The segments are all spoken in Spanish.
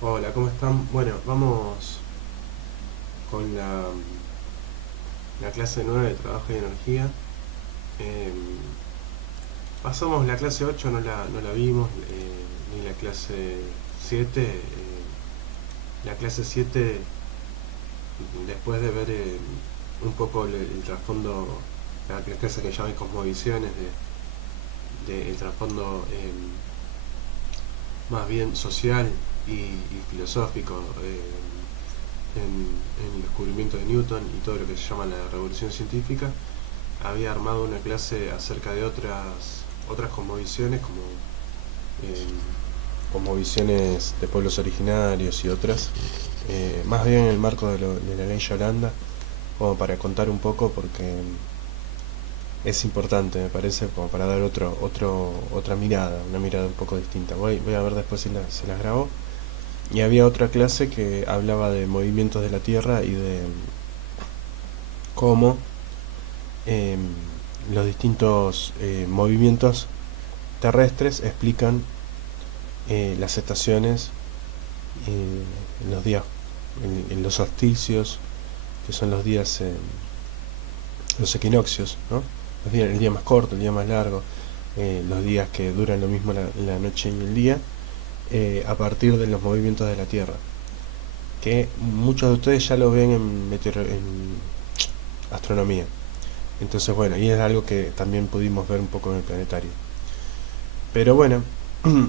Hola, ¿cómo están? Bueno, vamos con la clase 9 de trabajo y energía. Em, Pasamos la clase 8, no la vimos, ni la clase 7. La clase 7, después de ver un poco el trasfondo, la clase que llaman cosmovisiones, el trasfondo más bien social y filosófico, en el descubrimiento de Newton y todo lo que se llama la revolución científica, había armado una clase acerca de otras cosmovisiones, como eh, cosmovisiones de pueblos originarios y otras, más bien en el marco de la ley Yolanda, como para contar un poco, porque es importante, me parece, como para dar otra mirada, una mirada un poco distinta. Voy a ver después si las grabo. Y había otra clase que hablaba de movimientos de la Tierra y de cómo eh, los distintos movimientos terrestres explican las estaciones, en los días, en los solsticios, que son los días, los equinoccios, ¿no? El día más corto, el día más largo, los días que duran lo mismo la noche y el día, a partir de los movimientos de la Tierra, que muchos de ustedes ya lo ven en astronomía. Entonces, bueno, y es algo que también pudimos ver un poco en el planetario. Pero bueno,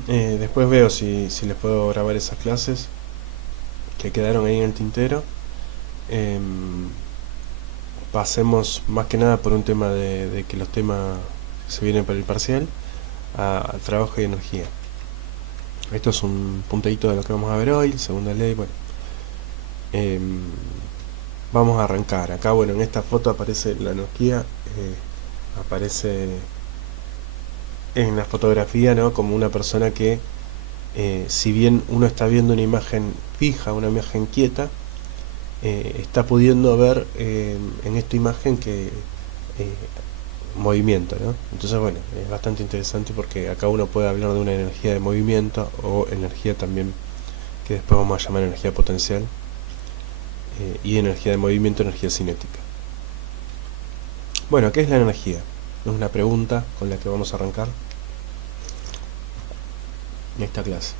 después veo si les puedo grabar esas clases que quedaron ahí en el tintero. Em, Pasemos más que nada por un tema de que los temas se vienen por el parcial, al trabajo y energía. Esto es un puntadito de lo que vamos a ver hoy, segunda ley. Bueno, em, vamos a arrancar. Acá, bueno, en esta foto aparece la energía, aparece en la fotografía, ¿no? Como una persona que, si bien uno está viendo una imagen fija, una imagen quieta, está pudiendo ver en esta imagen que movimiento, ¿no? Entonces, bueno, es bastante interesante porque acá uno puede hablar de una energía de movimiento o energía también que después vamos a llamar energía potencial, y energía de movimiento, energía cinética. Bueno, ¿qué es la energía? Es una pregunta con la que vamos a arrancar en esta clase.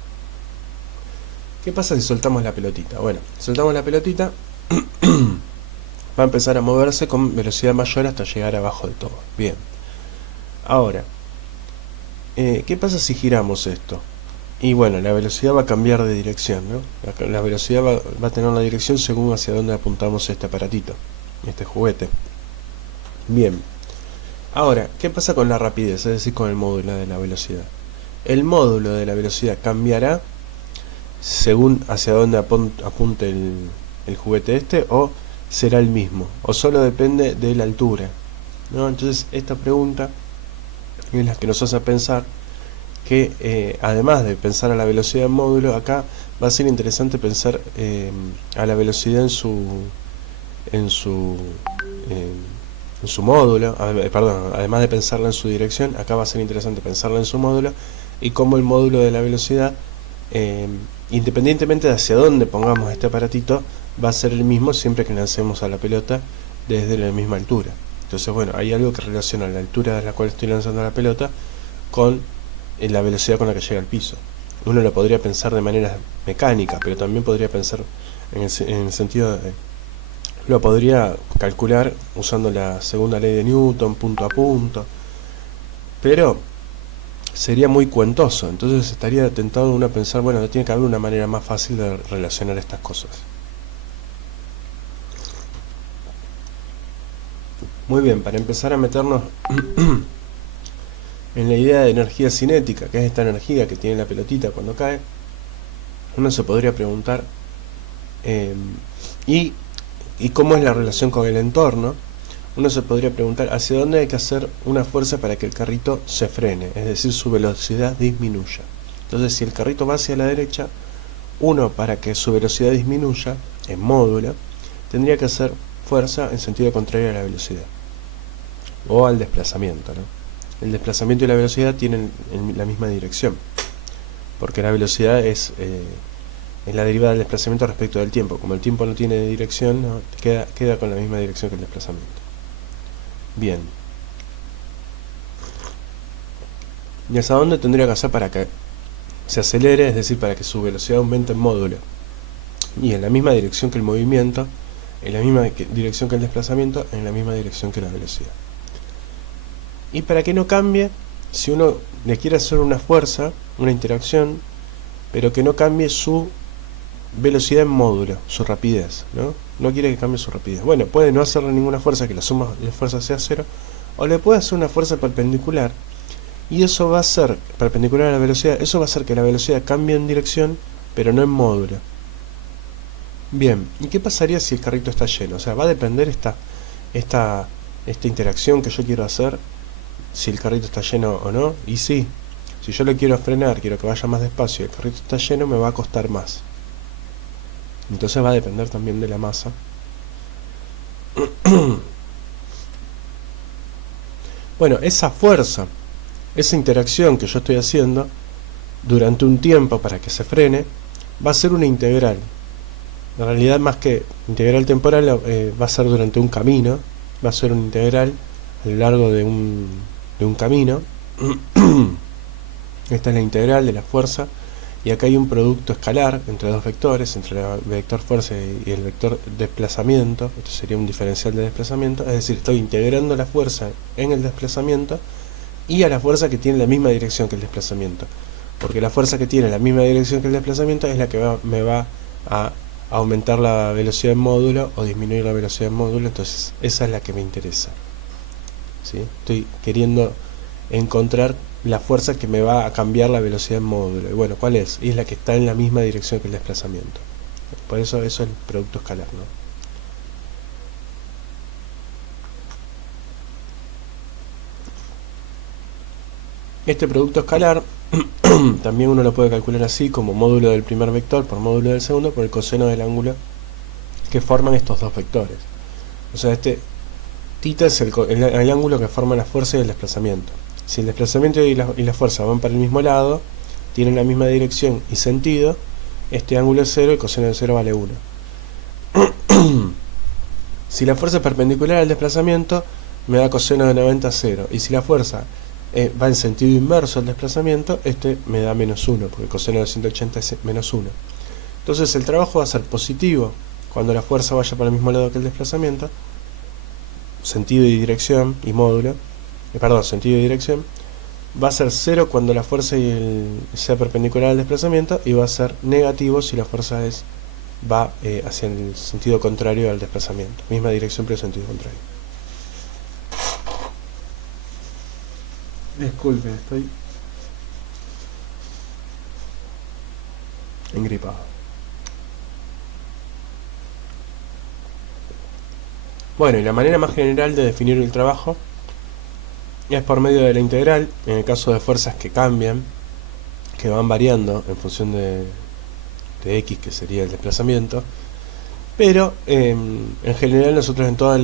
¿Qué pasa si soltamos la pelotita? Bueno, soltamos la pelotita, va a empezar a moverse con velocidad mayor hasta llegar abajo de todo. Bien. Ahora, ¿qué pasa si giramos esto? Y bueno, la velocidad va a cambiar de dirección, ¿no? La velocidad va a tener la dirección según hacia dónde apuntamos este aparatito, este juguete. Bien. Ahora, ¿qué pasa con la rapidez? Es decir, con el módulo de la velocidad. El módulo de la velocidad cambiará según hacia dónde apunte el juguete este, o será el mismo, o solo depende de la altura, ¿no? Entonces esta pregunta es la que nos hace pensar que, además de pensar a la velocidad en módulo, acá va a ser interesante pensar a la velocidad en su eh, en su módulo, perdón, además de pensarla en su dirección, acá va a ser interesante pensarla en su módulo, y cómo el módulo de la velocidad, eh, independientemente de hacia dónde pongamos este aparatito, va a ser el mismo siempre que lancemos a la pelota desde la misma altura. Entonces, bueno, hay algo que relaciona la altura a la cual estoy lanzando la pelota con la velocidad con la que llega al piso. Uno lo podría pensar de manera mecánica, pero también podría pensar en el sentido de, lo podría calcular usando la segunda ley de Newton, punto a punto, pero sería muy cuentoso. Entonces estaría tentado uno a pensar, bueno, tiene que haber una manera más fácil de relacionar estas cosas. Muy bien, para empezar a meternos en la idea de energía cinética, que es esta energía que tiene la pelotita cuando cae, uno se podría preguntar, eh, ¿y, ¿y cómo es la relación con el entorno? Uno se podría preguntar hacia dónde hay que hacer una fuerza para que el carrito se frene, es decir, su velocidad disminuya. Entonces, si el carrito va hacia la derecha, uno, para que su velocidad disminuya en módulo, tendría que hacer fuerza en sentido contrario a la velocidad o al desplazamiento, ¿no? El desplazamiento y la velocidad tienen la misma dirección, porque la velocidad es es la derivada del desplazamiento respecto del tiempo. Como el tiempo no tiene dirección, ¿no? queda con la misma dirección que el desplazamiento. Bien. ¿Y hasta dónde tendría que hacer para que se acelere? Es decir, para que su velocidad aumente en módulo. Y en la misma dirección que el movimiento, en la misma dirección que el desplazamiento, en la misma dirección que la velocidad. Y para que no cambie, si uno le quiere hacer una fuerza, una interacción, pero que no cambie su velocidad en módulo, su rapidez, ¿no? No quiere que cambie su rapidez. Bueno, puede no hacerle ninguna fuerza, que la suma de fuerza sea cero, o le puede hacer una fuerza perpendicular, y eso va a ser perpendicular a la velocidad, eso va a hacer que la velocidad cambie en dirección, pero no en módulo. Bien, ¿y qué pasaría si el carrito está lleno? O sea, va a depender esta interacción que yo quiero hacer, si el carrito está lleno o no. Y sí, si yo lo quiero frenar, quiero que vaya más despacio y el carrito está lleno, me va a costar más. Entonces va a depender también de la masa. Bueno, esa fuerza, esa interacción que yo estoy haciendo durante un tiempo para que se frene, va a ser una integral. En realidad, más que integral temporal, va a ser durante un camino, va a ser una integral a lo largo de un camino. Esta es la integral de la fuerza, y acá hay un producto escalar entre dos vectores, entre el vector fuerza y el vector desplazamiento. Esto sería un diferencial de desplazamiento, es decir, estoy integrando la fuerza en el desplazamiento y a la fuerza que tiene la misma dirección que el desplazamiento, porque la fuerza que tiene la misma dirección que el desplazamiento es la que me va a aumentar la velocidad en módulo o disminuir la velocidad en módulo. Entonces esa es la que me interesa, ¿sí? Estoy queriendo encontrar la fuerza que me va a cambiar la velocidad en módulo. Y bueno, ¿cuál es? Y es la que está en la misma dirección que el desplazamiento. Por eso es el producto escalar, ¿no? Este producto escalar también uno lo puede calcular así, como módulo del primer vector por módulo del segundo por el coseno del ángulo que forman estos dos vectores. O sea, este θ es el ángulo que forma la fuerza y el desplazamiento. Si el desplazamiento y la fuerza van para el mismo lado, tienen la misma dirección y sentido, este ángulo es 0 y coseno de 0 vale 1. Si la fuerza es perpendicular al desplazamiento, me da coseno de 90 0. Y si la fuerza va en sentido inverso al desplazamiento, este me da menos 1, porque el coseno de 180 es menos 1. Entonces el trabajo va a ser positivo cuando la fuerza vaya para el mismo lado que el desplazamiento, sentido y dirección y módulo, sentido y dirección, va a ser 0 cuando la fuerza sea perpendicular al desplazamiento, y va a ser negativo si la fuerza va hacia el sentido contrario al desplazamiento, misma dirección pero sentido contrario. Disculpen, estoy engripado. Bueno, y la manera más general de definir el trabajo es por medio de la integral, en el caso de fuerzas que cambian, que van variando en función de x, que sería el desplazamiento. Pero en general nosotros en toda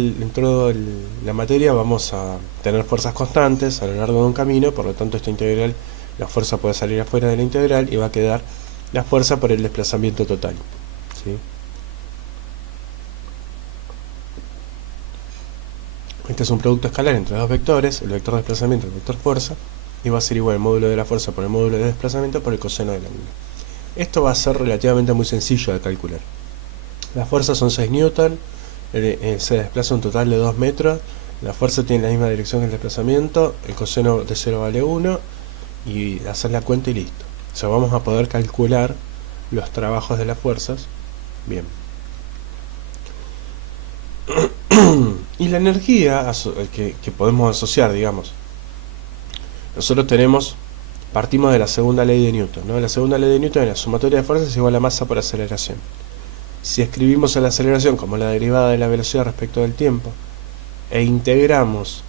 la materia vamos a tener fuerzas constantes a lo largo de un camino, por lo tanto esta integral, la fuerza puede salir afuera de la integral y va a quedar la fuerza por el desplazamiento total, ¿sí? Este es un producto escalar entre dos vectores, el vector desplazamiento y el vector fuerza, y va a ser igual el módulo de la fuerza por el módulo de desplazamiento por el coseno del ángulo. Esto va a ser relativamente muy sencillo de calcular. Las fuerzas son 6 newton, se desplaza un total de 2 metros, la fuerza tiene la misma dirección que el desplazamiento, el coseno de 0 vale 1, y hacer la cuenta y listo. O sea, vamos a poder calcular los trabajos de las fuerzas. Bien. Y la energía que podemos asociar, digamos, nosotros partimos de la segunda ley de Newton, ¿no? La segunda ley de Newton es la sumatoria de fuerzas es igual a masa por aceleración. Si escribimos la aceleración como la derivada de la velocidad respecto del tiempo e integramos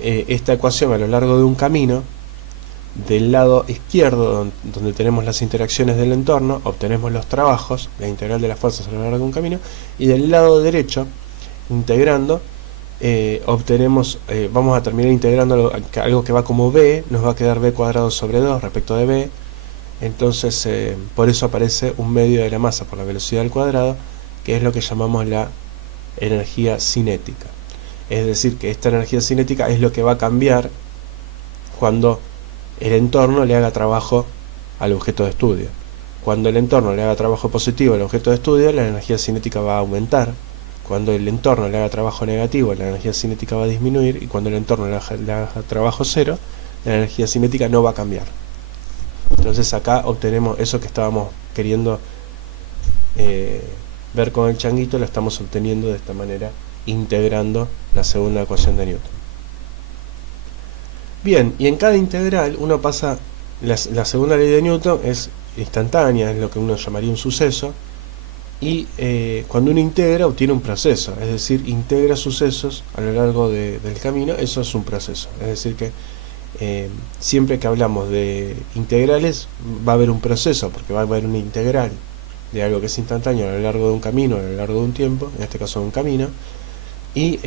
esta ecuación a lo largo de un camino, del lado izquierdo, donde tenemos las interacciones del entorno, obtenemos los trabajos, la integral de las fuerzas a lo largo de un camino, y del lado derecho, integrando, vamos a terminar integrando algo que va como b, nos va a quedar b cuadrado sobre 2 respecto de b, Entonces, por eso aparece un medio de la masa por la velocidad al cuadrado, que es lo que llamamos la energía cinética. Es decir, que esta energía cinética es lo que va a cambiar cuando el entorno le haga trabajo al objeto de estudio. Cuando el entorno le haga trabajo positivo al objeto de estudio, la energía cinética va a aumentar. Cuando el entorno le haga trabajo negativo, la energía cinética va a disminuir. Y cuando el entorno le haga trabajo cero, la energía cinética no va a cambiar. Entonces acá obtenemos eso que estábamos queriendo ver con el changuito, lo estamos obteniendo de esta manera, integrando la segunda ecuación de Newton. Bien, y en cada integral uno pasa, la segunda ley de Newton es instantánea, es lo que uno llamaría un suceso, y cuando uno integra obtiene un proceso, es decir, integra sucesos a lo largo del camino, eso es un proceso. Es decir que siempre que hablamos de integrales va a haber un proceso, porque va a haber una integral de algo que es instantáneo a lo largo de un camino, a lo largo de un tiempo, en este caso de un camino, y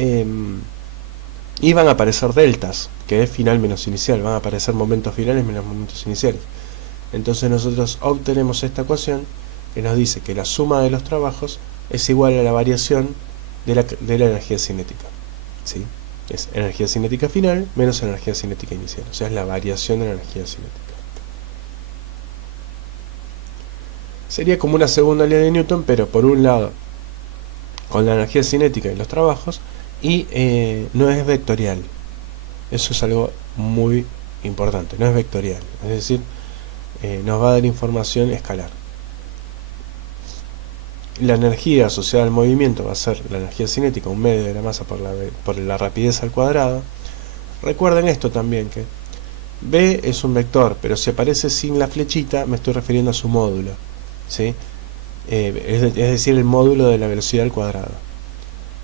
van a aparecer deltas, que es final menos inicial, van a aparecer momentos finales menos momentos iniciales. Entonces nosotros obtenemos esta ecuación que nos dice que la suma de los trabajos es igual a la variación de la energía cinética, ¿sí? Es energía cinética final menos energía cinética inicial, o sea, es la variación de la energía cinética. Sería como una segunda ley de Newton, pero por un lado con la energía cinética y los trabajos, y no es vectorial. Eso es algo muy importante, no es vectorial, es decir, nos va a dar información escalar. La energía asociada al movimiento va a ser la energía cinética, un medio de la masa por la rapidez al cuadrado. Recuerden esto también, que B es un vector, pero si aparece sin la flechita me estoy refiriendo a su módulo, ¿sí? Es decir, el módulo de la velocidad al cuadrado.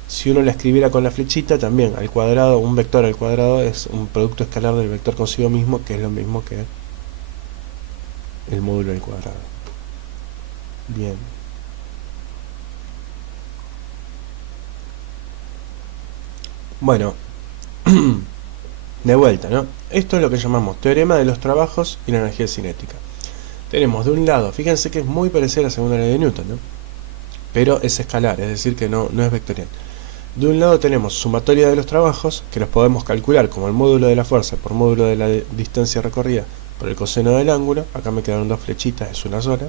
Si uno la escribiera con la flechita, también al cuadrado, un vector al cuadrado es un producto escalar del vector consigo mismo, que es lo mismo que el módulo al cuadrado. Bien. Bueno, de vuelta, ¿no? Esto es lo que llamamos teorema de los trabajos y la energía cinética. Tenemos de un lado, fíjense que es muy parecida a la segunda ley de Newton, ¿no? Pero es escalar, es decir que no es vectorial. De un lado tenemos sumatoria de los trabajos, que los podemos calcular como el módulo de la fuerza por módulo de la distancia recorrida por el coseno del ángulo. Acá me quedaron dos flechitas, es una sola.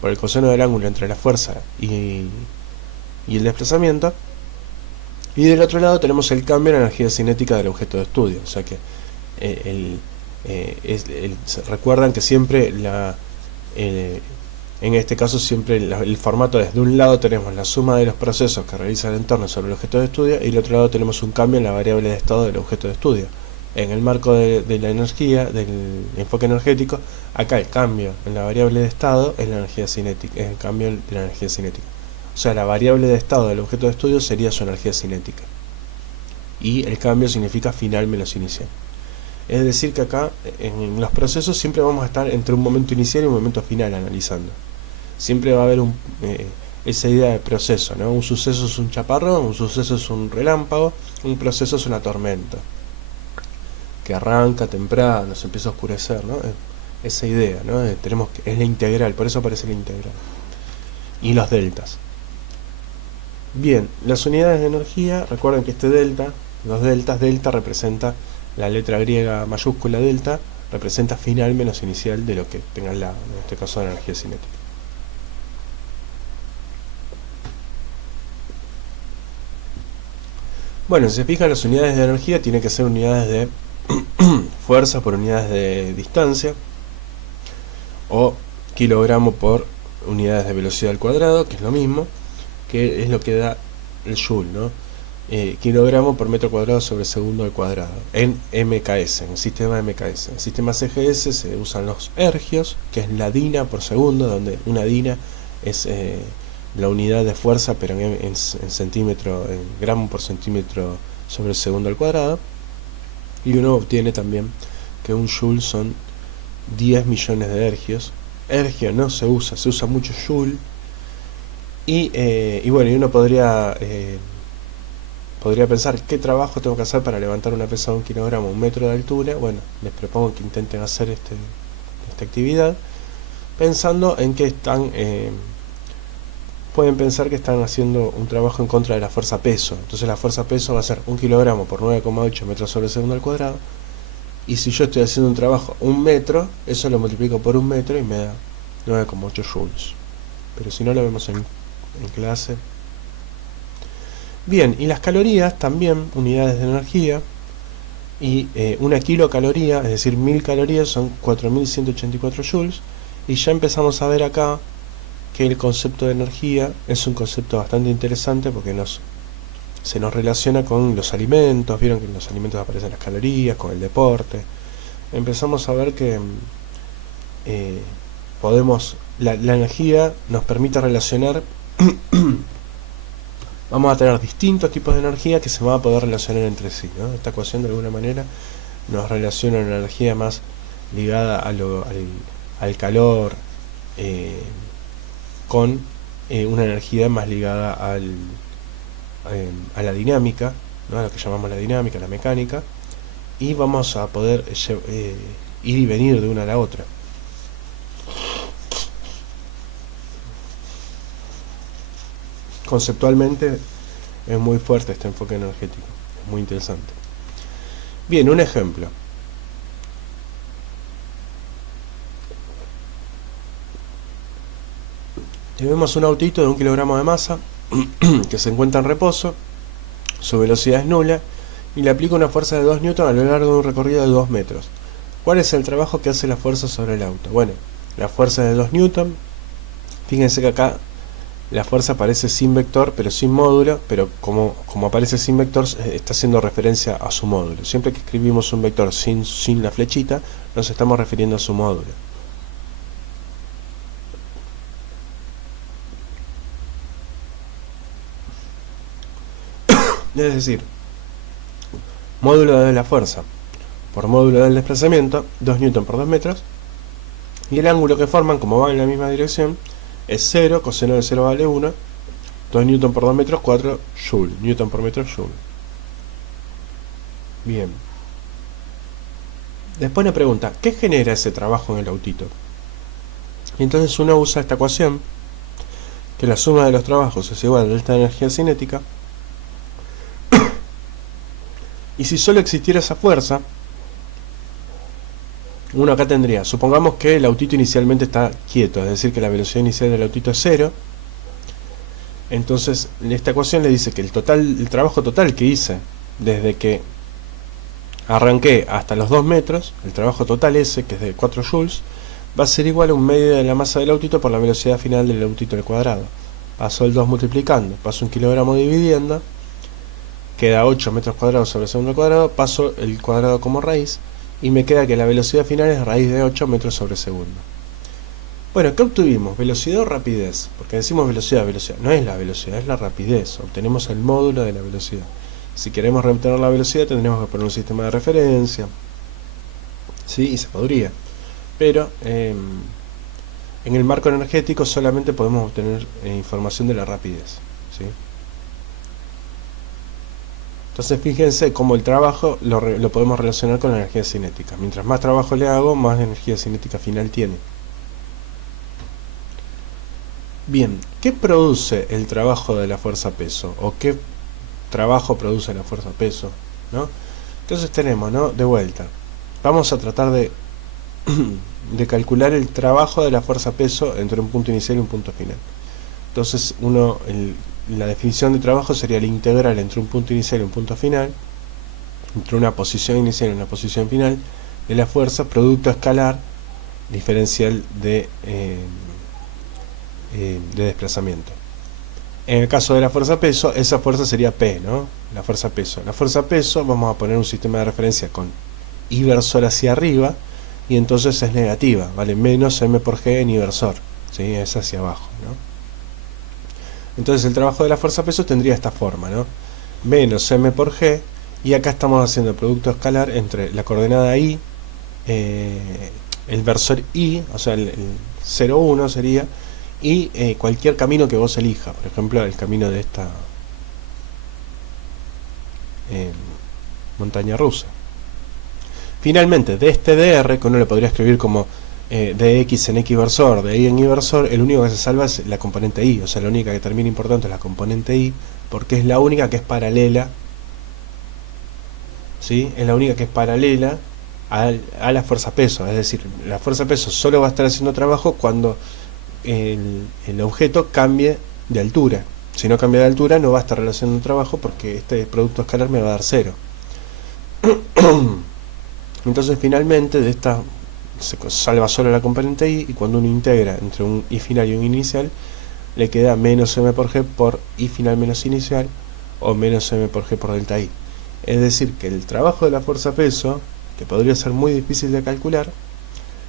Por el coseno del ángulo entre la fuerza y el desplazamiento. Y del otro lado tenemos el cambio en la energía cinética del objeto de estudio. O sea que recuerdan que siempre en este caso siempre el formato es: de un lado tenemos la suma de los procesos que realiza el entorno sobre el objeto de estudio, y del otro lado tenemos un cambio en la variable de estado del objeto de estudio. En el marco de la energía, del enfoque energético, acá el cambio en la variable de estado es la energía cinética, es el cambio de la energía cinética. O sea, la variable de estado del objeto de estudio sería su energía cinética, y el cambio significa final menos inicial. Es decir que acá en los procesos siempre vamos a estar entre un momento inicial y un momento final analizando. Siempre va a haber esa idea de proceso, ¿no? Un suceso es un chaparrón, un suceso es un relámpago, un proceso es una tormenta que arranca temprano, se empieza a oscurecer, ¿no? Esa idea, ¿no? Es la integral, por eso aparece la integral. Y los deltas. Bien, las unidades de energía, recuerden que los deltas, delta representa la letra griega mayúscula delta, representa final menos inicial de lo que tenga al lado, en este caso la energía cinética. Bueno, si se fijan, las unidades de energía tienen que ser unidades de fuerza por unidades de distancia, o kilogramo por unidades de velocidad al cuadrado, que es lo mismo, que es lo que da el joule, ¿no? Kilogramo por metro cuadrado sobre segundo al cuadrado, en MKS, en el sistema MKS. En el sistema CGS se usan los ergios, que es la dina por segundo, donde una dina es la unidad de fuerza, pero en centímetro, en gramo por centímetro sobre segundo al cuadrado. Y uno obtiene también que un joule son 10 millones de ergios. Ergio no se usa mucho joule. Y bueno, y uno podría pensar qué trabajo tengo que hacer para levantar una pesa de 1 kilogramo, 1 metro de altura. Bueno, les propongo que intenten hacer esta actividad. pensando en que pueden pensar que están haciendo un trabajo en contra de la fuerza peso. Entonces la fuerza peso va a ser 1 kilogramo por 9,8 metros sobre segundo al cuadrado. Y si yo estoy haciendo un trabajo 1 metro, eso lo multiplico por 1 metro y me da 9,8 joules. Pero si no, lo vemos en clase. Bien, y las calorías también, unidades de energía. Y una kilocaloría, es decir, 1000 calorías son 4184 joules. Y ya empezamos a ver acá que el concepto de energía es un concepto bastante interesante porque se nos relaciona con los alimentos. Vieron que en los alimentos aparecen las calorías, con el deporte. Empezamos a ver que la energía nos permite relacionar vamos a tener distintos tipos de energía que se van a poder relacionar entre sí, ¿no? Esta ecuación de alguna manera nos relaciona una energía más ligada al calor con una energía más ligada a la dinámica, ¿no? A lo que llamamos la dinámica, la mecánica, y vamos a poder ir y venir de una a la otra. Conceptualmente es muy fuerte este enfoque energético, es muy interesante. Bien, un ejemplo. Tenemos un autito de 1 kilogramo de masa que se encuentra en reposo, su velocidad es nula y le aplico una fuerza de 2 newton a lo largo de un recorrido de 2 metros. ¿Cuál es el trabajo que hace la fuerza sobre el auto? Bueno, la fuerza es de 2 newton. Fíjense que acá la fuerza aparece sin vector, pero sin módulo, pero como aparece sin vector, está haciendo referencia a su módulo. Siempre que escribimos un vector sin la flechita, nos estamos refiriendo a su módulo. Es decir, módulo de la fuerza por módulo del desplazamiento, 2 newton por 2 metros, y el ángulo que forman, como van en la misma dirección, es 0, coseno de 0 vale 1, 2 newton por 2 metros, 4 joule, newton por metro, joule. Bien. Después una pregunta, ¿qué genera ese trabajo en el autito? Y entonces uno usa esta ecuación, que la suma de los trabajos es igual a delta de energía cinética, y si solo existiera esa fuerza, uno acá tendría, supongamos que el autito inicialmente está quieto, es decir, que la velocidad inicial del autito es 0. Entonces, esta ecuación le dice que el trabajo total que hice desde que arranqué hasta los 2 metros, el trabajo total ese, que es de 4 joules, va a ser igual a un medio de la masa del autito por la velocidad final del autito al cuadrado. Paso el 2 multiplicando, paso 1 kilogramo dividiendo, queda 8 metros cuadrados sobre segundo al cuadrado, paso el cuadrado como raíz, y me queda que la velocidad final es raíz de 8 metros sobre segundo. Bueno, ¿qué obtuvimos? ¿Velocidad o rapidez? Porque decimos velocidad, no es la velocidad, es la rapidez. Obtenemos el módulo de la velocidad. Si queremos obtener la velocidad tendríamos que poner un sistema de referencia. Sí, y se podría. Pero en el marco energético solamente podemos obtener información de la rapidez. ¿Sí? Entonces fíjense cómo el trabajo lo podemos relacionar con la energía cinética. Mientras más trabajo le hago, más energía cinética final tiene. Bien, ¿qué produce el trabajo de la fuerza peso? ¿O qué trabajo produce la fuerza peso? ¿No? Entonces tenemos, ¿no? De vuelta, vamos a tratar de calcular el trabajo de la fuerza peso entre un punto inicial y un punto final. Entonces la definición de trabajo sería la integral entre un punto inicial y un punto final, entre una posición inicial y una posición final, de la fuerza producto escalar diferencial de desplazamiento. En el caso de la fuerza peso, esa fuerza sería P, ¿no? La fuerza peso. La fuerza peso, vamos a poner un sistema de referencia con inversor hacia arriba, y entonces es negativa, ¿vale? Menos M por G en inversor, ¿sí? Es hacia abajo, ¿no? Entonces el trabajo de la fuerza peso tendría esta forma, ¿no? Menos M por G, y acá estamos haciendo el producto escalar entre la coordenada I, el versor I, o sea el 0, 1 sería, y cualquier camino que vos elijas, por ejemplo el camino de esta montaña rusa. Finalmente, de este dr, que uno le podría escribir como de X en X inversor, de Y en inversor, el único que se salva es la componente Y, o sea, la única que termina importante es la componente Y, porque es la única que es paralela, ¿sí? Es la única que es paralela a la fuerza peso, es decir, la fuerza peso solo va a estar haciendo trabajo cuando el objeto cambie de altura. Si no cambia de altura no va a estar relacionando trabajo porque este producto escalar me va a dar 0. Entonces finalmente de esta se salva solo la componente Y, y cuando uno integra entre un I final y un inicial le queda menos m por g por I final menos inicial o menos m por g por delta I. Es decir que el trabajo de la fuerza peso, que podría ser muy difícil de calcular,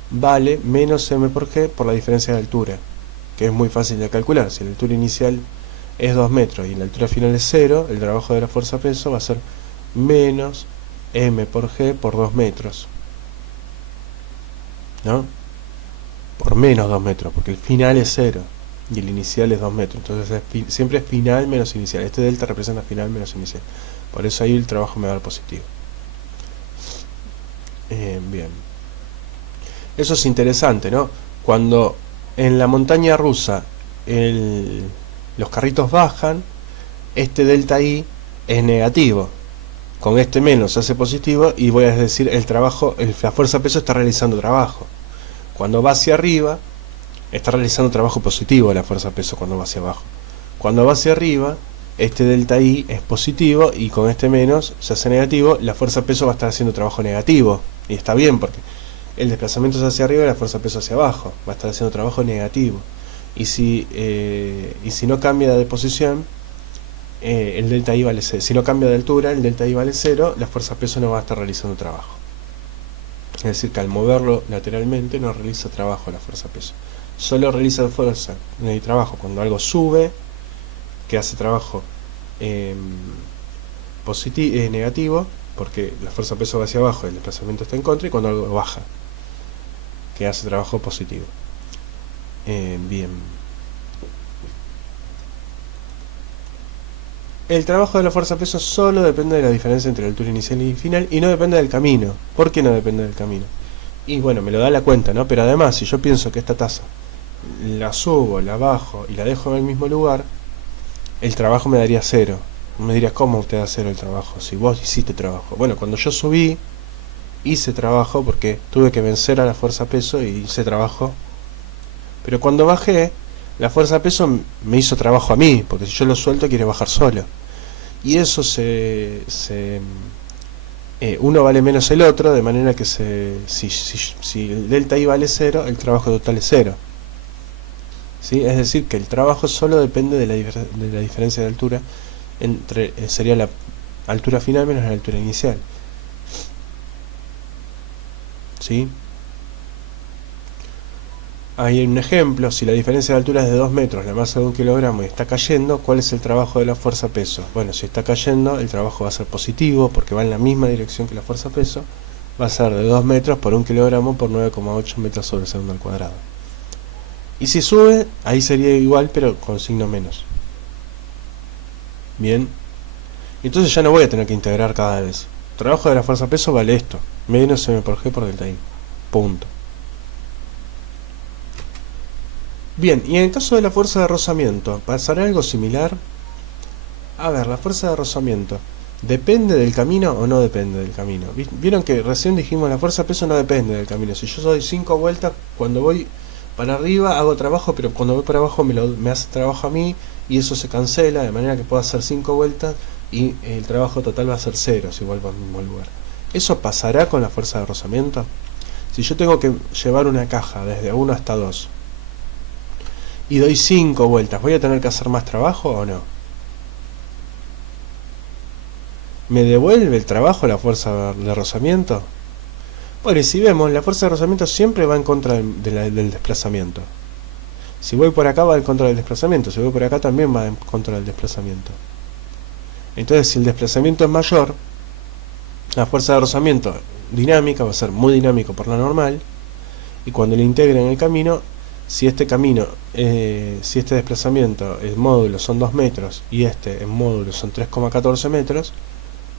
vale menos m por g por la diferencia de altura, que es muy fácil de calcular. Si la altura inicial es 2 metros y la altura final es 0, el trabajo de la fuerza peso va a ser menos m por g por 2 metros, ¿no? Por menos 2 metros, porque el final es 0 y el inicial es 2 metros. Entonces siempre es final menos inicial. Este delta representa final menos inicial. Por eso ahí el trabajo me va a dar positivo. Bien. Eso es interesante, ¿no? Cuando en la montaña rusa los carritos bajan, este delta I es negativo. Con este menos se hace positivo y voy a decir el trabajo, la fuerza peso está realizando trabajo. Cuando va hacia arriba, está realizando trabajo positivo la fuerza peso cuando va hacia abajo. Cuando va hacia arriba, este delta I es positivo y con este menos se hace negativo, la fuerza peso va a estar haciendo trabajo negativo. Y está bien porque el desplazamiento es hacia arriba y la fuerza peso hacia abajo. Va a estar haciendo trabajo negativo. Y si no cambia de posición, el delta I vale 0. Si no cambia de altura, el delta I vale 0, la fuerza peso no va a estar realizando trabajo. Es decir, que al moverlo lateralmente no realiza trabajo la fuerza peso. Solo realiza fuerza y trabajo cuando algo sube, que hace trabajo negativo, porque la fuerza peso va hacia abajo y el desplazamiento está en contra, y cuando algo baja, que hace trabajo positivo. Bien. El trabajo de la fuerza peso solo depende de la diferencia entre la altura inicial y final y no depende del camino. ¿Por qué no depende del camino? Y bueno, me lo da la cuenta, ¿no? Pero además, si yo pienso que esta tasa la subo, la bajo y la dejo en el mismo lugar, el trabajo me daría 0. Me diría, ¿cómo te da 0 el trabajo? Si vos hiciste trabajo. Bueno, cuando yo subí, hice trabajo porque tuve que vencer a la fuerza peso y hice trabajo. Pero cuando bajé, la fuerza peso me hizo trabajo a mí, porque si yo lo suelto quiere bajar solo. Y eso uno vale menos el otro, de manera que si el delta I vale 0, el trabajo total es 0. ¿Sí? Es decir, que el trabajo solo depende de la diferencia de altura sería la altura final menos la altura inicial. ¿Sí? Ahí hay un ejemplo, si la diferencia de altura es de 2 metros, la masa de 1 kilogramo y está cayendo, ¿cuál es el trabajo de la fuerza peso? Bueno, si está cayendo, el trabajo va a ser positivo porque va en la misma dirección que la fuerza peso, va a ser de 2 metros por 1 kilogramo por 9,8 metros sobre segundo al cuadrado. Y si sube, ahí sería igual pero con signo menos. Bien, entonces ya no voy a tener que integrar cada vez. El trabajo de la fuerza peso vale esto, menos m por g por delta I. Punto. Bien, y en el caso de la fuerza de rozamiento, ¿pasará algo similar? A ver, la fuerza de rozamiento, ¿depende del camino o no depende del camino? Vieron que recién dijimos la fuerza de peso no depende del camino. Si yo doy 5 vueltas, cuando voy para arriba hago trabajo, pero cuando voy para abajo me hace trabajo a mí y eso se cancela, de manera que puedo hacer 5 vueltas y el trabajo total va a ser 0 si vuelvo al mismo lugar. ¿Eso pasará con la fuerza de rozamiento? Si yo tengo que llevar una caja desde 1 hasta 2, y doy 5 vueltas, ¿voy a tener que hacer más trabajo o no? ¿Me devuelve el trabajo la fuerza de rozamiento? Bueno, y si vemos, la fuerza de rozamiento siempre va en contra del desplazamiento. Si voy por acá va en contra del desplazamiento, si voy por acá también va en contra del desplazamiento. Entonces, si el desplazamiento es mayor, la fuerza de rozamiento dinámica va a ser muy dinámico por la normal, y cuando le integre en el camino, si este desplazamiento, el módulo son 2 metros y este en módulo son 3,14 metros,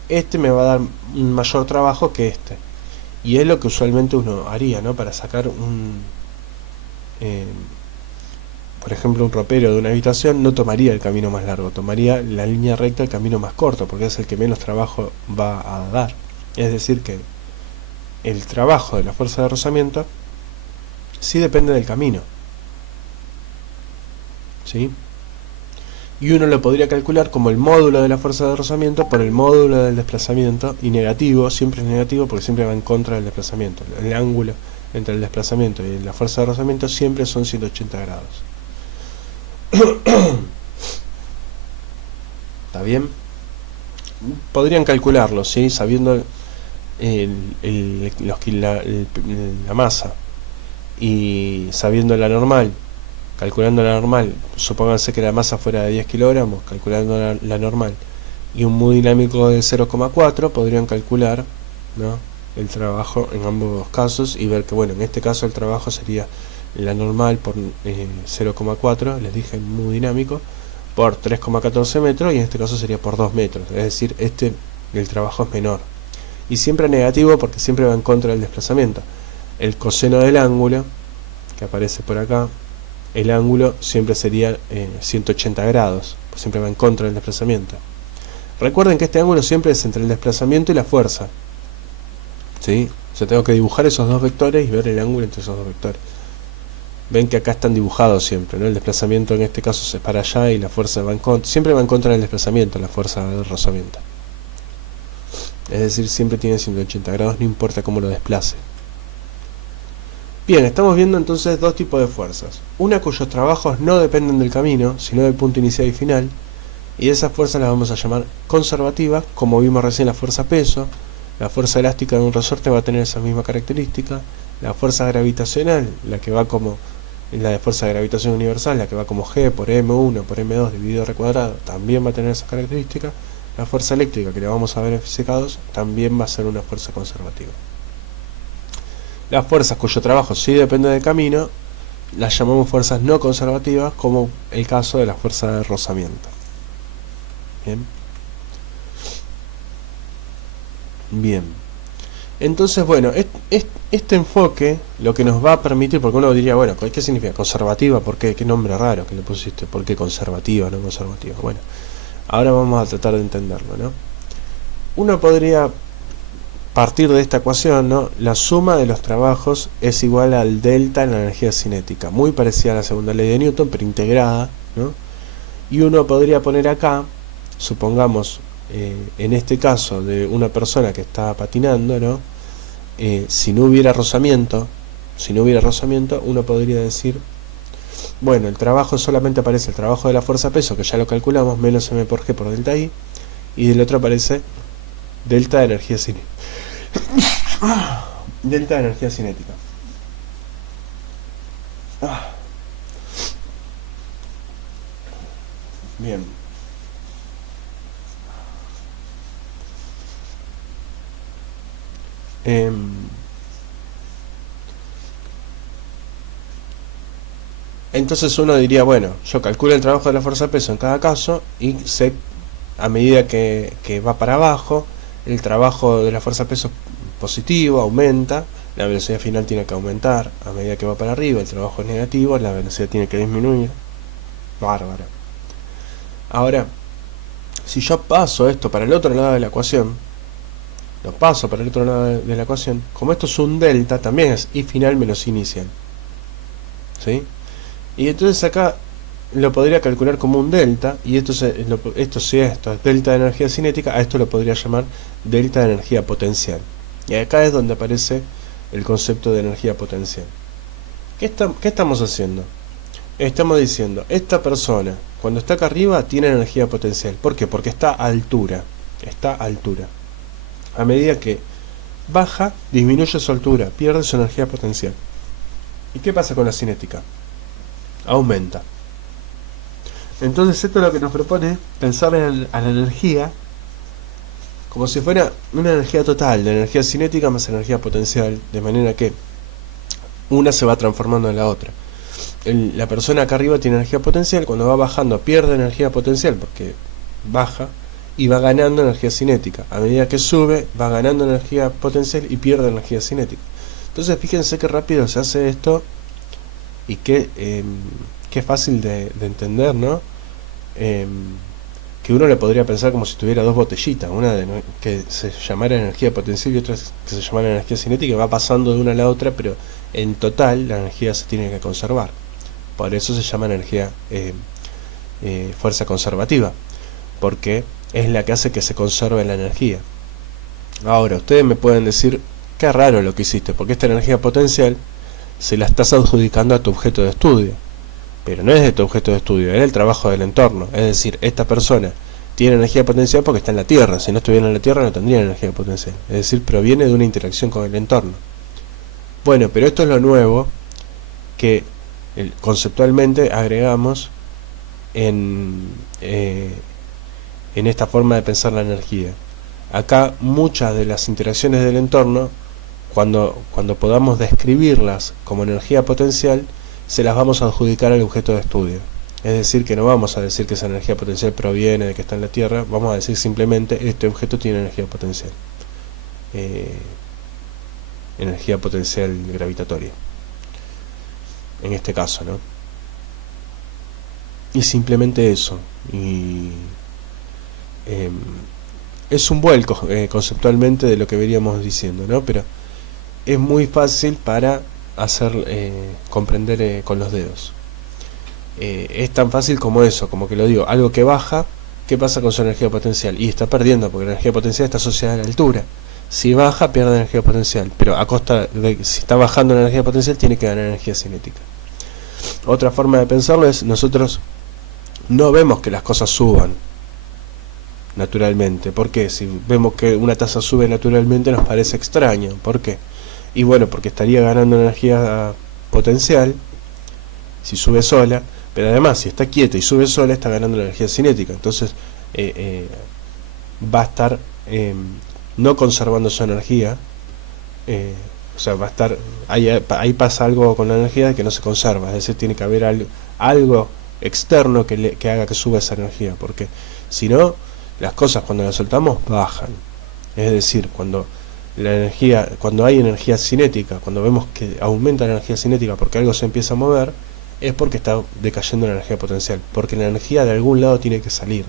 este me va a dar un mayor trabajo que este. Y es lo que usualmente uno haría, ¿no? Para sacar por ejemplo, un ropero de una habitación no tomaría el camino más largo, tomaría la línea recta, el camino más corto, porque es el que menos trabajo va a dar. Es decir, que el trabajo de la fuerza de rozamiento sí depende del camino, ¿sí? Y uno lo podría calcular como el módulo de la fuerza de rozamiento por el módulo del desplazamiento, y negativo, siempre es negativo porque siempre va en contra del desplazamiento. El ángulo entre el desplazamiento y la fuerza de rozamiento siempre son 180 grados. ¿Está bien? Podrían calcularlo, ¿sí? Sabiendo la masa y sabiendo la normal, calculando la normal, supónganse que la masa fuera de 10 kilogramos, calculando la normal, y un mu dinámico de 0,4, podrían calcular, ¿no?, el trabajo en ambos casos y ver que, bueno, en este caso el trabajo sería la normal por 0,4, les dije mu dinámico, por 3,14 metros, y en este caso sería por 2 metros, es decir, el trabajo es menor. Y siempre negativo porque siempre va en contra del desplazamiento. El coseno del ángulo, que aparece por acá, el ángulo siempre sería 180 grados, pues siempre va en contra del desplazamiento. Recuerden que este ángulo siempre es entre el desplazamiento y la fuerza, ¿sí? Yo tengo que dibujar esos dos vectores y ver el ángulo entre esos dos vectores. Ven que acá están dibujados siempre, ¿no? El desplazamiento en este caso es para allá y la fuerza va en contra, siempre va en contra del desplazamiento, la fuerza del rozamiento. Es decir, siempre tiene 180 grados, no importa cómo lo desplace. Bien, estamos viendo entonces dos tipos de fuerzas. Una cuyos trabajos no dependen del camino, sino del punto inicial y final. Y esas fuerzas las vamos a llamar conservativas, como vimos recién la fuerza peso. La fuerza elástica de un resorte va a tener esa misma característica. La fuerza gravitacional, la que va como la de fuerza de gravitación universal, la que va como G por M1 por M2 dividido R cuadrado, también va a tener esa característica. La fuerza eléctrica, que la vamos a ver en física 2, también va a ser una fuerza conservativa. Las fuerzas cuyo trabajo sí depende del camino las llamamos fuerzas no conservativas, como el caso de la fuerza de rozamiento. Bien. Bien. Entonces, bueno, este enfoque lo que nos va a permitir, porque uno diría, bueno, ¿qué significa conservativa? ¿Por qué? ¿Qué nombre raro que le pusiste? ¿Por qué conservativa, no conservativa? Bueno, ahora vamos a tratar de entenderlo, ¿no? Uno podría partir de esta ecuación, ¿no? La suma de los trabajos es igual al delta en la energía cinética, muy parecida a la segunda ley de Newton, pero integrada, ¿no? Y uno podría poner acá, supongamos, en este caso de una persona que está patinando, ¿no? Si no hubiera rozamiento, uno podría decir, bueno, el trabajo solamente aparece el trabajo de la fuerza peso, que ya lo calculamos, menos m por g por delta i, y del otro aparece delta de energía cinética. Delta de energía cinética. Bien. Entonces uno diría, bueno, yo calculo el trabajo de la fuerza de peso en cada caso y sé, a medida que va para abajo, el trabajo de la fuerza de peso positivo aumenta, la velocidad final tiene que aumentar. A medida que va para arriba, el trabajo es negativo, la velocidad tiene que disminuir. Bárbaro. Ahora, si yo paso esto para el otro lado de la ecuación, como esto es un delta, también es I final menos I inicial, ¿sí? Y entonces acá lo podría calcular como un delta, y esto es delta de energía cinética, a esto lo podría llamar delta de energía potencial. Y acá es donde aparece el concepto de energía potencial. ¿Qué estamos haciendo? Estamos diciendo, esta persona, cuando está acá arriba, tiene energía potencial. ¿Por qué? Porque está a altura. A medida que baja, disminuye su altura, pierde su energía potencial. ¿Y qué pasa con la cinética? Aumenta. Entonces esto lo que nos propone es pensar a la energía como si fuera una energía total, de energía cinética más energía potencial, de manera que una se va transformando en la otra. La persona acá arriba tiene energía potencial, cuando va bajando pierde energía potencial porque baja, y va ganando energía cinética. A medida que sube, va ganando energía potencial y pierde energía cinética. Entonces fíjense qué rápido se hace esto y qué fácil de entender, ¿no? Que uno le podría pensar como si tuviera dos botellitas, una que se llamara energía potencial y otra que se llamara energía cinética, y va pasando de una a la otra, pero en total la energía se tiene que conservar. Por eso se llama energía fuerza conservativa, porque es la que hace que se conserve la energía. Ahora, ustedes me pueden decir, qué raro lo que hiciste, porque esta energía potencial se la estás adjudicando a tu objeto de estudio. Pero no es de tu objeto de estudio, es el trabajo del entorno. Es decir, esta persona tiene energía potencial porque está en la Tierra. Si no estuviera en la Tierra no tendría energía potencial. Es decir, proviene de una interacción con el entorno. Bueno, pero esto es lo nuevo que conceptualmente agregamos en esta forma de pensar la energía. Acá muchas de las interacciones del entorno, cuando podamos describirlas como energía potencial, se las vamos a adjudicar al objeto de estudio. Es decir, que no vamos a decir que esa energía potencial proviene de que está en la Tierra, vamos a decir simplemente este objeto tiene energía potencial. Energía potencial gravitatoria. En este caso, ¿no? Y simplemente eso. Y es un vuelco conceptualmente de lo que veníamos diciendo, ¿no? Pero es muy fácil para hacer comprender con los dedos. Es tan fácil como eso, como que lo digo, algo que baja, ¿qué pasa con su energía potencial? Y está perdiendo, porque la energía potencial está asociada a la altura. Si baja, pierde energía potencial, pero a costa de, si está bajando la energía potencial, tiene que ganar energía cinética. Otra forma de pensarlo es, nosotros no vemos que las cosas suban naturalmente. ¿Por qué? Si vemos que una tasa sube naturalmente nos parece extraño. ¿Por qué? Y bueno, porque estaría ganando energía potencial si sube sola, pero además si está quieta y sube sola está ganando la energía cinética. Entonces va a estar no conservando su energía, o sea, va a estar ahí pasa algo con la energía que no se conserva. Es decir, tiene que haber algo externo que haga que suba esa energía, porque si no, las cosas cuando las soltamos bajan. Es decir, cuando hay energía cinética, cuando vemos que aumenta la energía cinética porque algo se empieza a mover, es porque está decayendo la energía potencial, porque la energía de algún lado tiene que salir.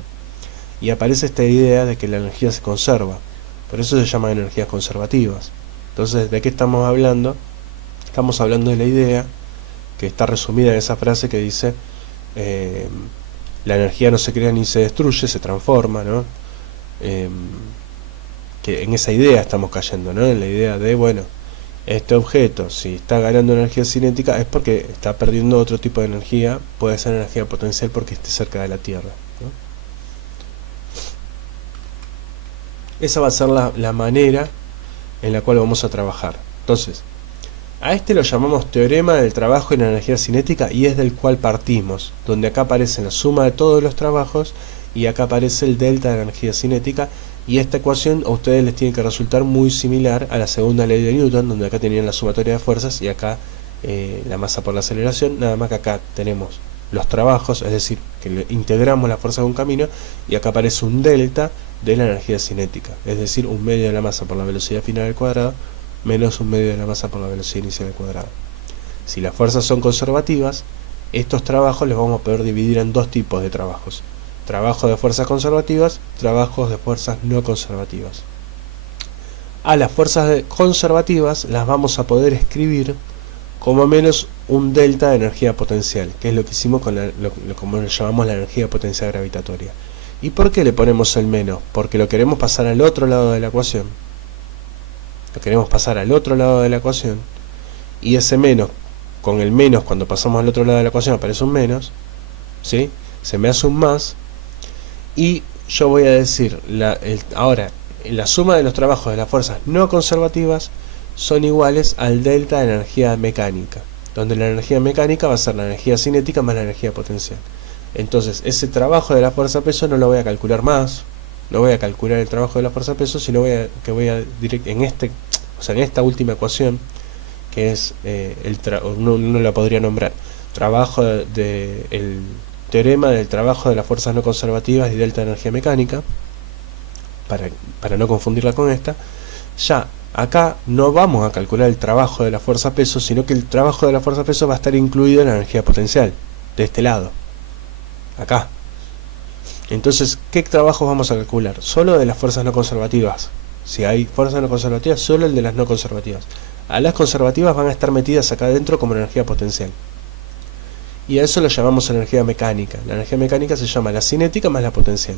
Y aparece esta idea de que la energía se conserva, por eso se llaman energías conservativas. Entonces, ¿de qué estamos hablando? Estamos hablando de la idea que está resumida en esa frase que dice la energía no se crea ni se destruye, se transforma, ¿no? Que en esa idea estamos cayendo, ¿no? En la idea de, bueno, este objeto, si está ganando energía cinética, es porque está perdiendo otro tipo de energía, puede ser energía potencial porque esté cerca de la Tierra, ¿no? Esa va a ser la manera en la cual vamos a trabajar. Entonces, a este lo llamamos teorema del trabajo en energía cinética y es del cual partimos, donde acá aparece la suma de todos los trabajos y acá aparece el delta de energía cinética, y esta ecuación a ustedes les tiene que resultar muy similar a la segunda ley de Newton, donde acá tenían la sumatoria de fuerzas y acá la masa por la aceleración, nada más que acá tenemos los trabajos, es decir, que integramos la fuerza de un camino, y acá aparece un delta de la energía cinética, es decir, un medio de la masa por la velocidad final al cuadrado menos un medio de la masa por la velocidad inicial al cuadrado. Si las fuerzas son conservativas, estos trabajos los vamos a poder dividir en dos tipos de trabajos: trabajos de fuerzas conservativas, trabajos de fuerzas no conservativas. A las fuerzas conservativas las vamos a poder escribir como menos un delta de energía potencial, que es lo que hicimos con como le llamamos la energía potencial gravitatoria. ¿Y por qué le ponemos el menos? Porque lo queremos pasar al otro lado de la ecuación. Lo queremos pasar al otro lado de la ecuación, y ese menos, con el menos cuando pasamos al otro lado de la ecuación aparece un menos, ¿sí? Se me hace un más, y yo voy a decir, ahora, la suma de los trabajos de las fuerzas no conservativas son iguales al delta de energía mecánica, donde la energía mecánica va a ser la energía cinética más la energía potencial. Entonces, ese trabajo de la fuerza peso no lo voy a calcular más, no voy a calcular el trabajo de la fuerza peso, sino en esta última ecuación, que es no la podría nombrar trabajo el teorema del trabajo de las fuerzas no conservativas y delta de energía mecánica. para no confundirla con esta, ya acá no vamos a calcular el trabajo de la fuerza peso, sino que el trabajo de la fuerza peso va a estar incluido en la energía potencial, de este lado, acá. Entonces, ¿qué trabajo vamos a calcular? Solo de las fuerzas no conservativas. Si hay fuerzas no conservativas, solo el de las no conservativas. A las conservativas van a estar metidas acá adentro como energía potencial. Y a eso lo llamamos energía mecánica. La energía mecánica se llama la cinética más la potencial.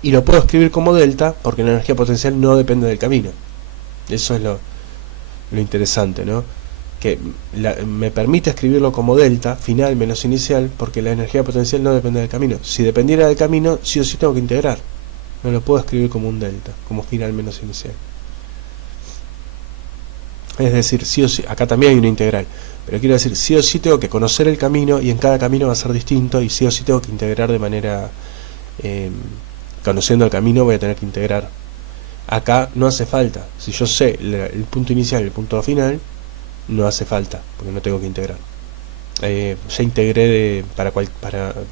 Y lo puedo escribir como delta porque la energía potencial no depende del camino. Eso es lo interesante, ¿no? Que me permite escribirlo como delta, final menos inicial, porque la energía potencial no depende del camino. Si dependiera del camino, sí o sí tengo que integrar. No lo puedo escribir como un delta, como final menos inicial. Es decir, sí o sí, acá también hay una integral, pero quiero decir, sí o sí tengo que conocer el camino, y en cada camino va a ser distinto, y sí o sí tengo que integrar de manera... conociendo el camino voy a tener que integrar. Acá no hace falta. Si yo sé el punto inicial y el punto final, no hace falta, porque no tengo que integrar. Ya integré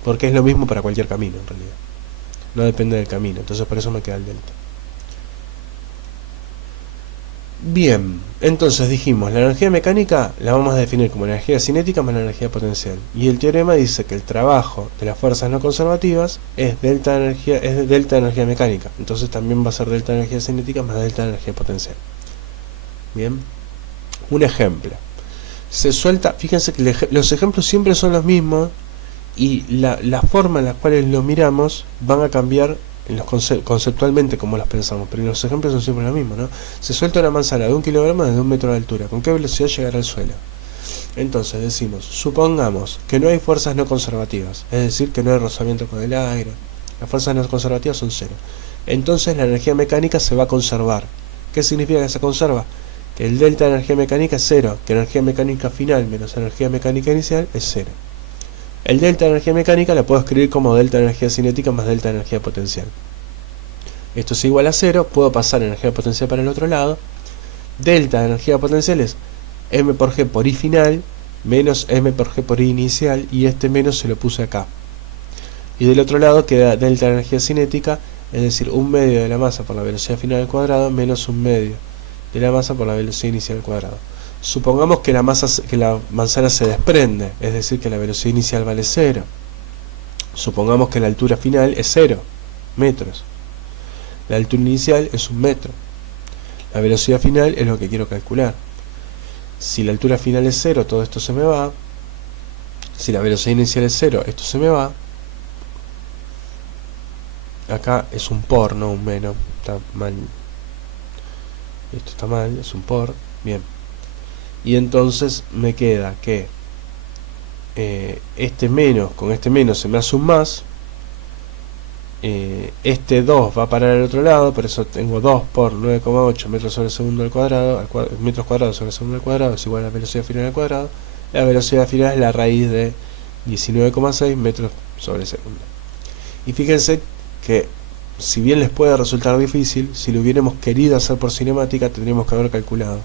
porque es lo mismo para cualquier camino en realidad. No depende del camino, entonces por eso me queda el delta. Bien, entonces dijimos, la energía mecánica la vamos a definir como energía cinética más la energía potencial. Y el teorema dice que el trabajo de las fuerzas no conservativas es delta energía mecánica. Entonces también va a ser delta energía cinética más delta energía potencial. Bien. Un ejemplo. Se suelta, fíjense que los ejemplos siempre son los mismos y la forma en la cual los miramos van a cambiar en conceptualmente como los pensamos, pero los ejemplos son siempre los mismos, ¿no? Se suelta una manzana de 1 kilogramo desde 1 metro de altura. ¿Con qué velocidad llegará al suelo? Entonces decimos, supongamos que no hay fuerzas no conservativas, es decir, que no hay rozamiento con el aire. Las fuerzas no conservativas son cero. Entonces la energía mecánica se va a conservar. ¿Qué significa que se conserva? Que el delta de energía mecánica es cero, que energía mecánica final menos energía mecánica inicial es cero. El delta de energía mecánica lo puedo escribir como delta de energía cinética más delta de energía potencial. Esto es igual a cero, puedo pasar energía potencial para el otro lado. Delta de energía potencial es m por g por i final menos m por g por i inicial, y este menos se lo puse acá. Y del otro lado queda delta de energía cinética, es decir, 1/2 de la masa por la velocidad final al cuadrado menos 1/2 de la masa por la velocidad inicial al cuadrado. Supongamos que la manzana se desprende, es decir, que la velocidad inicial vale 0. Supongamos que la altura final es 0 metros. La altura inicial es 1 metro. La velocidad final es lo que quiero calcular. Si la altura final es 0, todo esto se me va. Si la velocidad inicial es 0, esto se me va. Acá es un por, no un menos. Está mal. Esto está mal, es un por. Bien. Y entonces me queda que este menos con este menos se me hace un más. Este 2 va a parar al otro lado, por eso tengo 2 por 9,8 metros sobre segundo al cuadrado, metros cuadrados sobre segundo al cuadrado es igual a la velocidad final al cuadrado. La velocidad final es la raíz de 19,6 metros sobre segundo. Y fíjense que, si bien les puede resultar difícil, si lo hubiéramos querido hacer por cinemática, tendríamos que haber calculado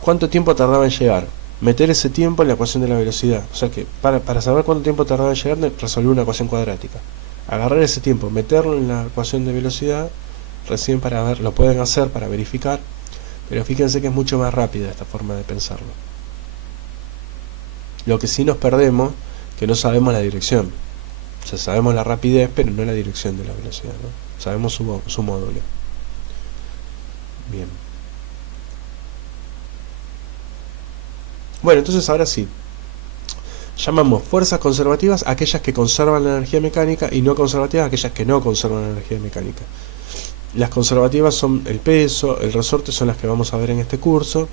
cuánto tiempo tardaba en llegar, meter ese tiempo en la ecuación de la velocidad. O sea que para saber cuánto tiempo tardaba en llegar, resolver una ecuación cuadrática. Agarrar ese tiempo, meterlo en la ecuación de velocidad, recién para ver, lo pueden hacer para verificar, pero fíjense que es mucho más rápida esta forma de pensarlo. Lo que sí nos perdemos, que no sabemos la dirección. O sea, sabemos la rapidez, pero no la dirección de la velocidad, ¿no? Sabemos su módulo. Bien. Bueno, entonces ahora sí. Llamamos fuerzas conservativas aquellas que conservan la energía mecánica, y no conservativas aquellas que no conservan la energía mecánica. Las conservativas son el peso, el resorte, son las que vamos a ver en este curso.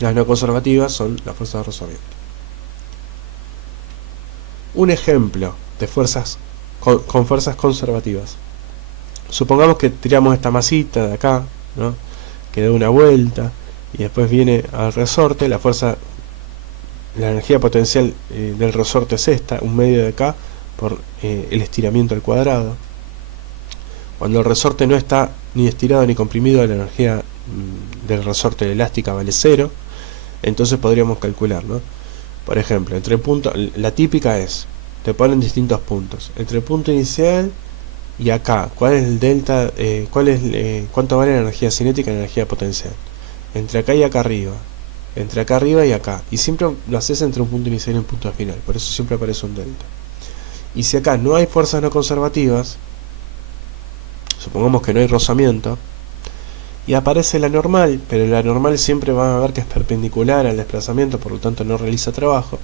Las no conservativas son las fuerzas de rozamiento. Un ejemplo de fuerzas con fuerzas conservativas. Supongamos que tiramos esta masita de acá, ¿no?, que da una vuelta, y después viene al resorte. La energía potencial del resorte es esta, 1/2 de acá por el estiramiento al cuadrado. Cuando el resorte no está ni estirado ni comprimido, la energía del resorte elástica vale 0. Entonces podríamos calcular, ¿no? Por ejemplo, entre puntos, la típica es, te ponen distintos puntos. Entre el punto inicial Y acá, ¿cuál es el delta? ¿Cuánto vale la energía cinética y la energía potencial? Entre acá y acá arriba. Entre acá arriba y acá. Y siempre lo haces entre un punto inicial y un punto final. Por eso siempre aparece un delta. Y si acá no hay fuerzas no conservativas, supongamos que no hay rozamiento, y aparece la normal, pero la normal siempre va a ver que es perpendicular al desplazamiento, por lo tanto no realiza trabajo.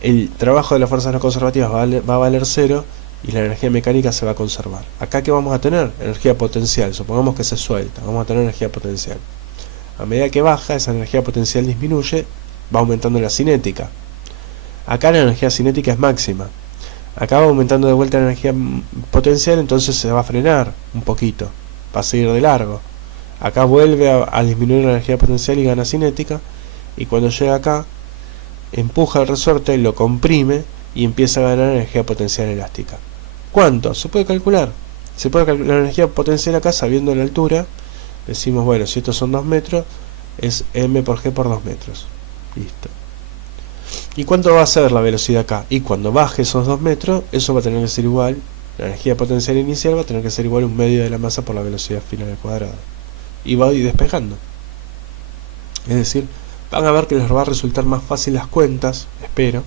El trabajo de las fuerzas no conservativas va a valer cero y la energía mecánica se va a conservar. Acá, ¿qué vamos a tener? Energía potencial. Supongamos que se suelta, vamos a tener energía potencial. A medida que baja, esa energía potencial disminuye, va aumentando la cinética. Acá la energía cinética es máxima. Acá va aumentando de vuelta la energía potencial, entonces se va a frenar un poquito, va a seguir de largo. Acá vuelve a disminuir la energía potencial y gana cinética, y cuando llega acá, empuja el resorte, lo comprime y empieza a ganar energía potencial elástica. ¿Cuánto? Se puede calcular. Se puede calcular la energía potencial acá sabiendo la altura. Decimos, bueno, si estos son 2 metros, es m por g por 2 metros. Listo. ¿Y cuánto va a ser la velocidad acá? Y cuando baje esos 2 metros, eso va a tener que ser igual, la energía potencial inicial va a tener que ser igual a un medio de la masa por la velocidad final al cuadrado. Y va a ir despejando. Es decir, van a ver que les va a resultar más fácil las cuentas, espero.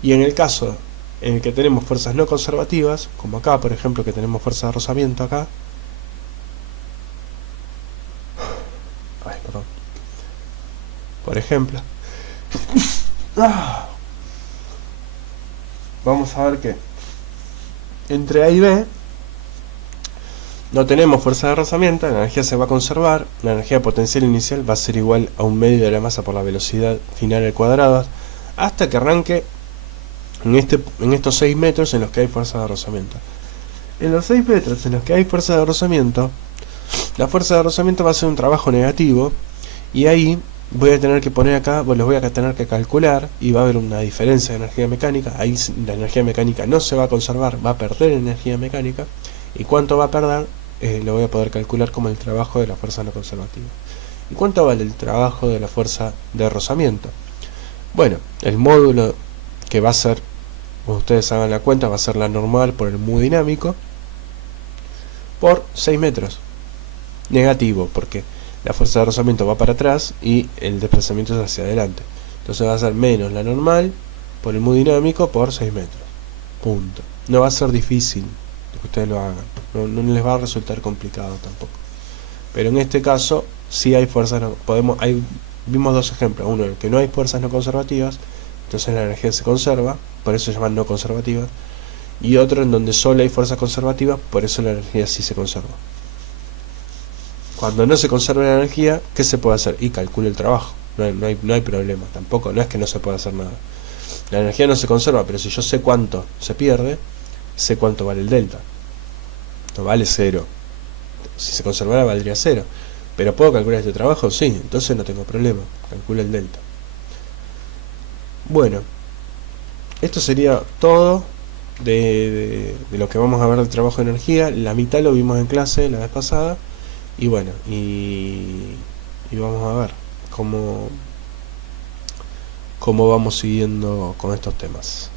Y en el caso en el que tenemos fuerzas no conservativas, como acá, por ejemplo, que tenemos fuerza de rozamiento acá. Perdón. Por ejemplo. Vamos a ver que entre A y B no tenemos fuerza de rozamiento, la energía se va a conservar, la energía potencial inicial va a ser igual a un medio de la masa por la velocidad final al cuadrado, hasta que arranque en estos 6 metros en los que hay fuerza de rozamiento. En los 6 metros en los que hay fuerza de rozamiento, la fuerza de rozamiento va a ser un trabajo negativo, y ahí voy a tener que poner acá, los voy a tener que calcular, y va a haber una diferencia de energía mecánica. Ahí la energía mecánica no se va a conservar, va a perder energía mecánica, y cuánto va a perder lo voy a poder calcular como el trabajo de la fuerza no conservativa. ¿Y cuánto vale el trabajo de la fuerza de rozamiento? Bueno, el módulo que va a ser, ustedes hagan la cuenta, va a ser la normal por el mu dinámico por 6 metros. Negativo, porque la fuerza de rozamiento va para atrás y el desplazamiento es hacia adelante. Entonces va a ser menos la normal por el mu dinámico por 6 metros. Punto. No va a ser difícil que ustedes lo hagan. No les va a resultar complicado tampoco. Pero en este caso, sí hay fuerzas no, vimos dos ejemplos. Uno en el que no hay fuerzas no conservativas, entonces la energía se conserva, por eso se llaman no conservativas. Y otro en donde solo hay fuerzas conservativas, por eso la energía sí se conserva. Cuando no se conserva la energía, ¿qué se puede hacer? Y calcula el trabajo. No hay problema. Tampoco, no es que no se pueda hacer nada. La energía no se conserva, pero si yo sé cuánto se pierde, sé cuánto vale el delta. No vale 0. Si se conservara valdría 0. Pero ¿puedo calcular este trabajo? Sí, entonces no tengo problema. Calcula el delta. Bueno, esto sería todo de lo que vamos a ver del trabajo de energía. La mitad lo vimos en clase la vez pasada. Y bueno, y vamos a ver cómo vamos siguiendo con estos temas.